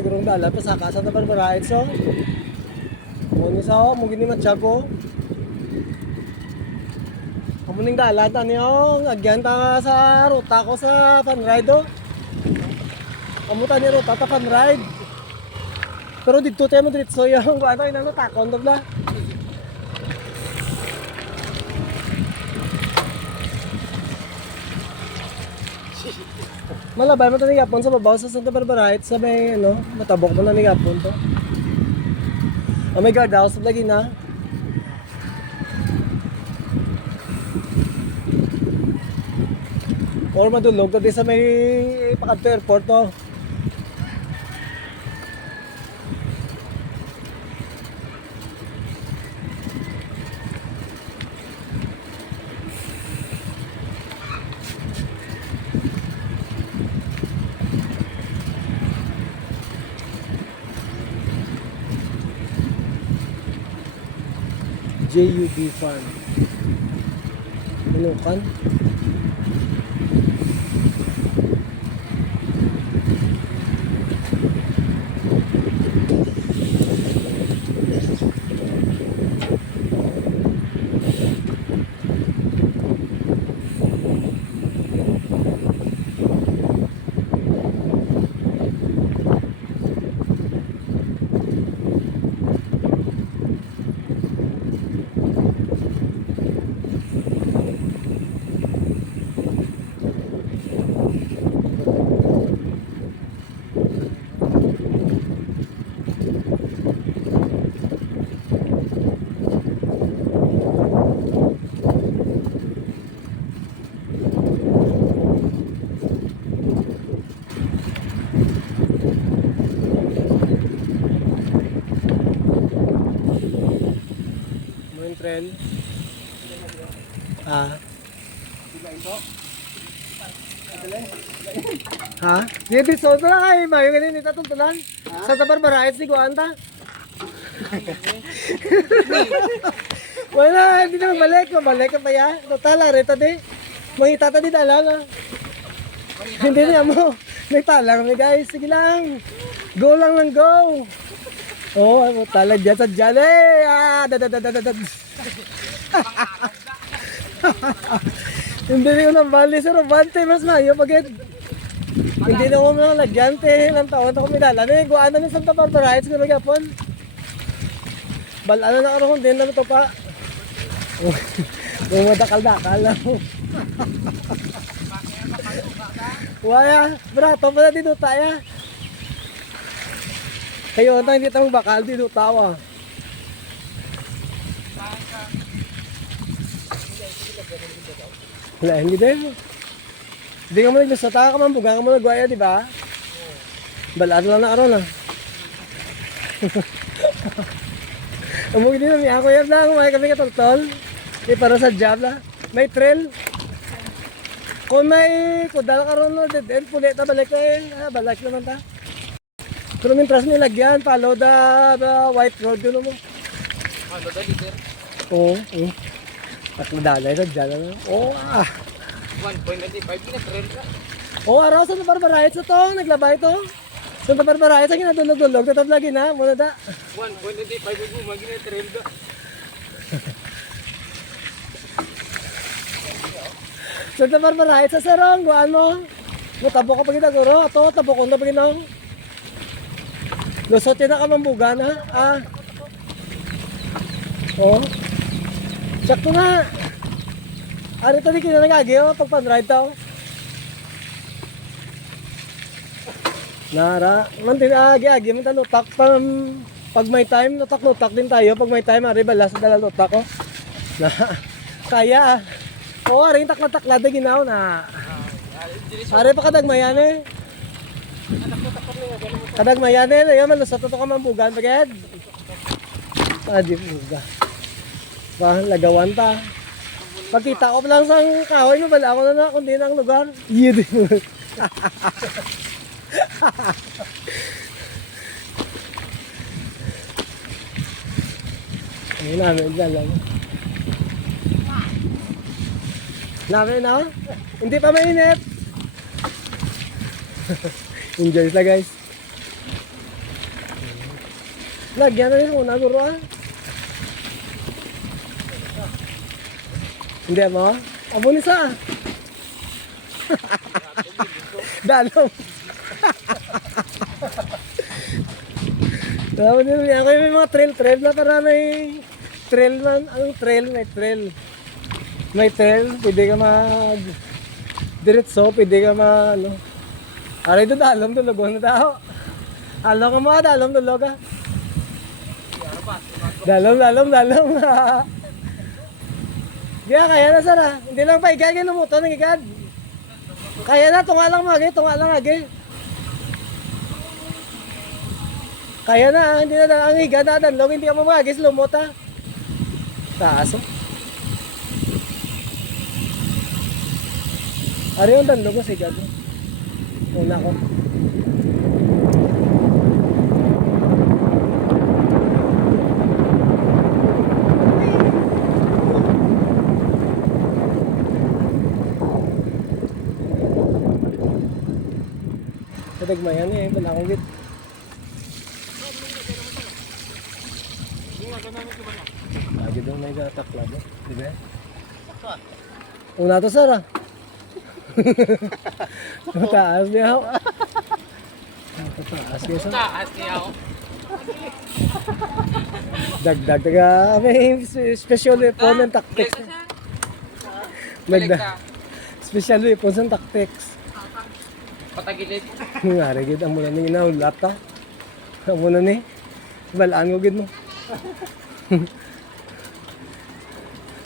gurong dalan pa sa kasa na Barbara so. Muni sa mo gini matyago. Amuning dalan ani yung agyan ta sa ruta ko sa Funride oh. Amuta ni ruta ta Funride. Pero dito tayo mo diretso yung ano inano takon daw na. Malabay mo ito ni Gapon sa babaw sa Santa Barbara sa may ano, matabok mo na ni Gapon to. Oh my God, house lagi na. Or madulog to di sa may Pakadto Airport to. JUB Farm. Inukan. Trail. Ah. Ha? Dito so na kay mayo ganin ni tatuntulan. Sa Barbara ay sigo anta. Wala, hindi na mabalik ka pa ya. Total reta di. Mangita ta di dala. Hindi niya mo. May talang kami guys. Sige lang. Go lang ng go. Oh, ano talag dyan sa dyan eh. Ah, hindi ko nang bali sa Robante mas mayo pagit. Hindi na ko nang lagyan te ng taon ako midala. Ano yung guana ni Santa Barbara Heights ko nagyapon. Balano na karoon din na ito pa. Yung madakal-dakal lang. Waya, brato pa na dito tayo. Kayo na hindi tayong bakal dito tawa. Wala, hindi din. Hindi ka mo naglasata ka man, buga ka mo nagwaya, di ba? Balado lang na aron ah. Umuwi din namin ako yan lang, may kami katultol. Di para sa job na. May trail. Kung may kudal ka ron, dead end, pulit na balik ka eh. Ah, balik naman ta. Pero mintras nilagyan, follow the white road yun mo. Follow the leader. Oo, oo. At madalay sa dyan na. Oo ah. 1.95 gina-trail ka. Oo, araw sa Santa Barbara Heights ito, naglabay ito. Santa Barbara Heights, ang ginadulog-dulog, tatap lagi na, muna da. 1.95 mo, gina-trail ka. Santa Barbara Heights, sa sarong, guaan mo. Matabo ka pag itaguro, ito, tabo ko na pag ino. Lusot yun na kamambugan ha, ah. Oo. Sakto na. Ano ito di kinanagagi oh, pag pan-ride tao. Nara, mantin agi-agi, mantan lutak pag may time, lutak-lutak din tayo. Pag may time, ari balas dala lutak ko. Na, kaya ah. Oo, ari takla-takla di ginaw na. Ari pa kadagmayan eh. Kadagmayan eh, ayun, malusot ito ka mambugan, pagad. Adi buga. Lagawan pa. Pagkita ko lang sa kahoy mo, bala ako na kundi na ang lugar. Yun. Ayun namin dyan lang. Namin na? Hindi pa mainit. Enjoy sila guys. Lagyan na rin una guro ah. Hindi mo? Abo ni sa. Dalom. Tama din ako yung may mga trail na para may trail man. Anong trail? May trail. May trail. Pwede ka mag diretso. Pwede ka ano. Aray doon dalom. Dulog na tao. Alam ka mo dalom. Dulog ka. Dalom. Kaya na Sara. Hindi lang pa igagay ng moto ng igad. Kaya na. Tunga lang agi. Kaya na, hindi na ang higa na danlog, hindi ka mamagis, lumota. Taas oh. Ari yung danlog mo, sigad. Una ko. Kadagmayan eh, wala akong git. Lagi daw may gatakla ba? Diba? Una to Sara. Taas niya ako. Taas niya sa. Taas niya ako. Dagdag taga may special weapon ng tactics. Special weapon ng tactics. Patagilid. Ngari gid ang muna ning inaulat ta. Ang muna ni balaan ko gid mo.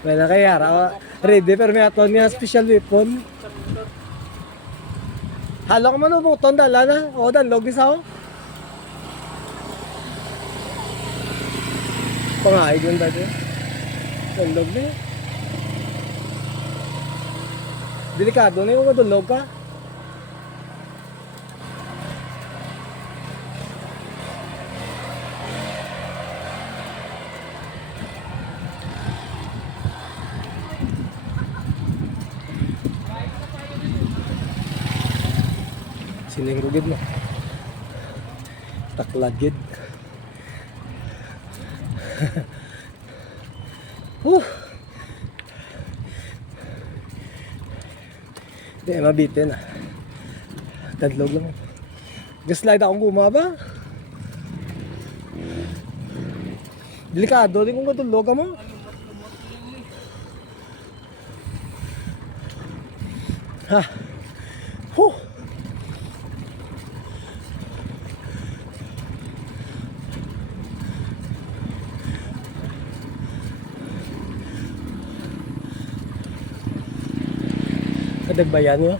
Wala kaya ready pero may aton niya special weapon. Halo ka man mo ton dala na. O dan log isa oh. Pangay yun dati. Dan log na. Delikado na yung madulog ka. Siling rugid mo. Taklagid. Hindi, mabitin ah. Tadlog lang. Gaslide akong gumaba. Delikado din kung matulog ka mo. Ha. Huh. Kadagbayan nyo.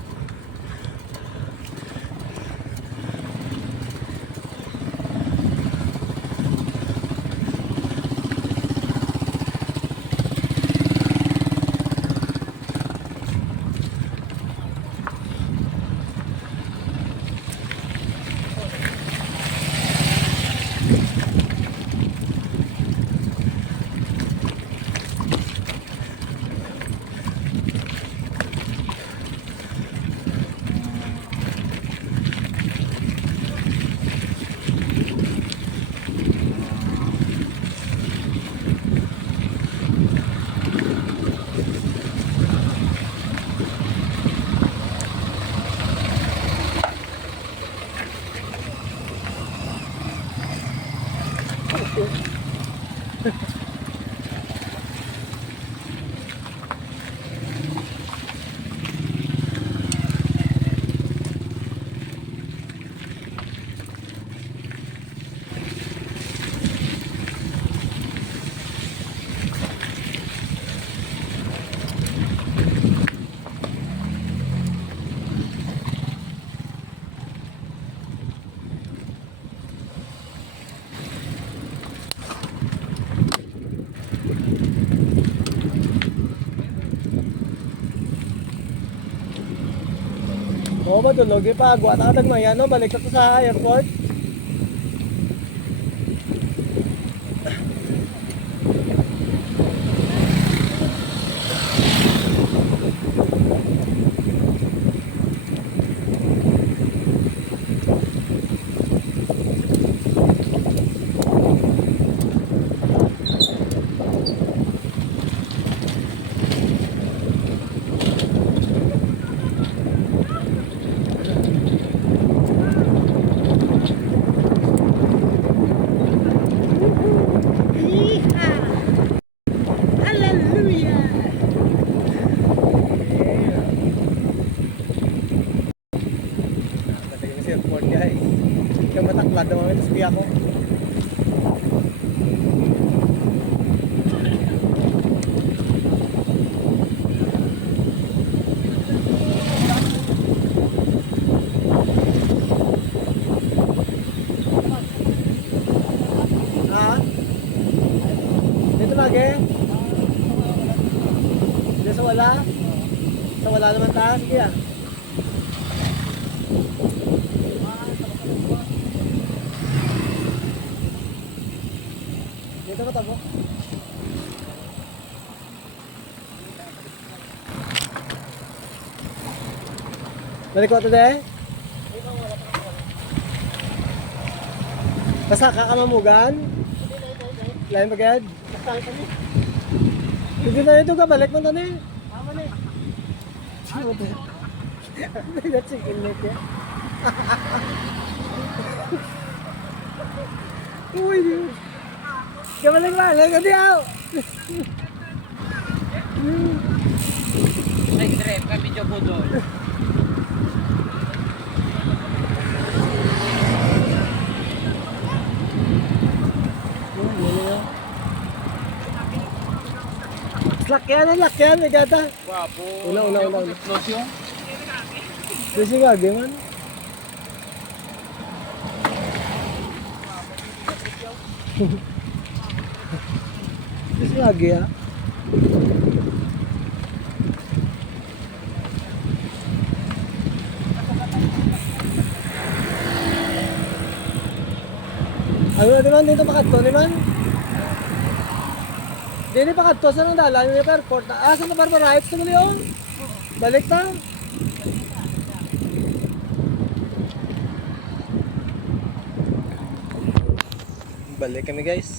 Oo, madulog eh pa. Agwa na katagmayan, no? Balik na to sa airport. lagi? Hindi sa wala? Sa wala naman tayo? Sige ah. Dito ka tabo. Balik ko ito deh? Basta kakamamugan? Lain bagad? Hindi na ito ka, balik mo ito na eh. Tama na eh. That's a inlet ya. Uy, Diyos. Kabalik ba? Lang ka diyaw. Ay, trip, kami video po doon. Lakyan, may gata. Wapo. Una. Explosion. Kasi nga, man. Kasi lagi ah. Ano na naman dito pakadto naman? Dili pakadto sa nang dalan yung airport na. Ah, sa Barbara Heights na yun? Balik ta. Balik kami guys.